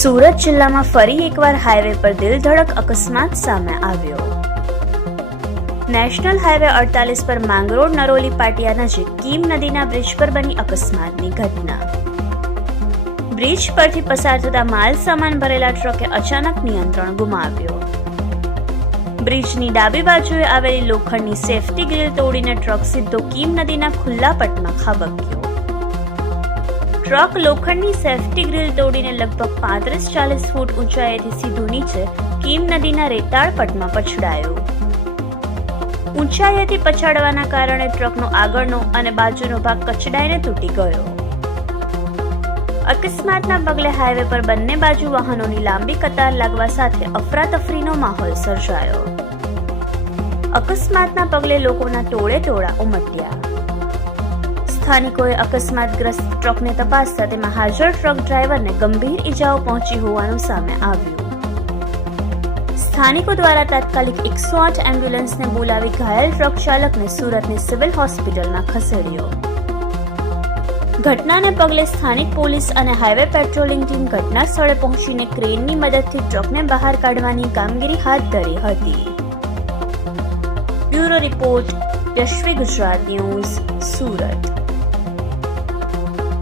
સુરત જિલ્લામાં ફરી એકવાર હાઈવે પર દિલધડક અકસ્માત સામે આવ્યો. નેશનલ હાઈવે 48 પર માંગરોળ નરોલી પાટિયા નજીક કીમ નદીના બ્રિજ પર બની અકસ્માતની ઘટના. બ્રિજ પરથી પસાર થતા માલ સામાન ભરેલા ટ્રકે અચાનક નિયંત્રણ ગુમાવ્યો. બ્રિજની ડાબી બાજુએ આવેલી લોખંડની સેફટી ગ્રીલ તોડીને ટ્રક સીધો કીમ નદીના ખુલ્લા પટમાં ખાબક્યો. ટ્રક લોખંડની સેફટી ગ્રીલ તોડીને લગભગ 35-40 ફૂટ ઊંચાઈથી સીધું નીચે કીમ નદીના રેતાળ પટમાં પછડાયું. ઊંચાઈથી પછાડવાના કારણે ટ્રકનો આગળનો અને બાજુનો ભાગ કચડાઈને તૂટી ગયો. અકસ્માતના પગલે હાઈવે પર બંને બાજુ વાહનોની લાંબી કતાર લાગવા સાથે અફરાતફરીનો માહોલ સર્જાયો. અકસ્માતના પગલે લોકોના ટોળા ઉમટ્યા. સ્થાનિકોએ અકસ્માતગ્રસ્ત ટ્રકને તપાસતા તેમાં હાજર ટ્રક ડ્રાઈવરને ગંભીર ઈજાઓ પહોંચી હોવાનું સામે આવ્યું. સ્થાનિકો દ્વારા તાત્કાલિક 108 એમ્બ્યુલન્સને બોલાવી ઘાયલ ટ્રક ચાલકને સુરતની સિવિલ હોસ્પિટલમાં ખસેડ્યો. ઘટનાને પગલે સ્થાનિક પોલીસ અને હાઈવે પેટ્રોલિંગ ટીમ ઘટના સ્થળે પહોંચીને ક્રેનની મદદથી ટ્રકને બહાર કાઢવાની કામગીરી હાથ ધરી હતી. Bureau report, Yashvi Gujarat news, Surat.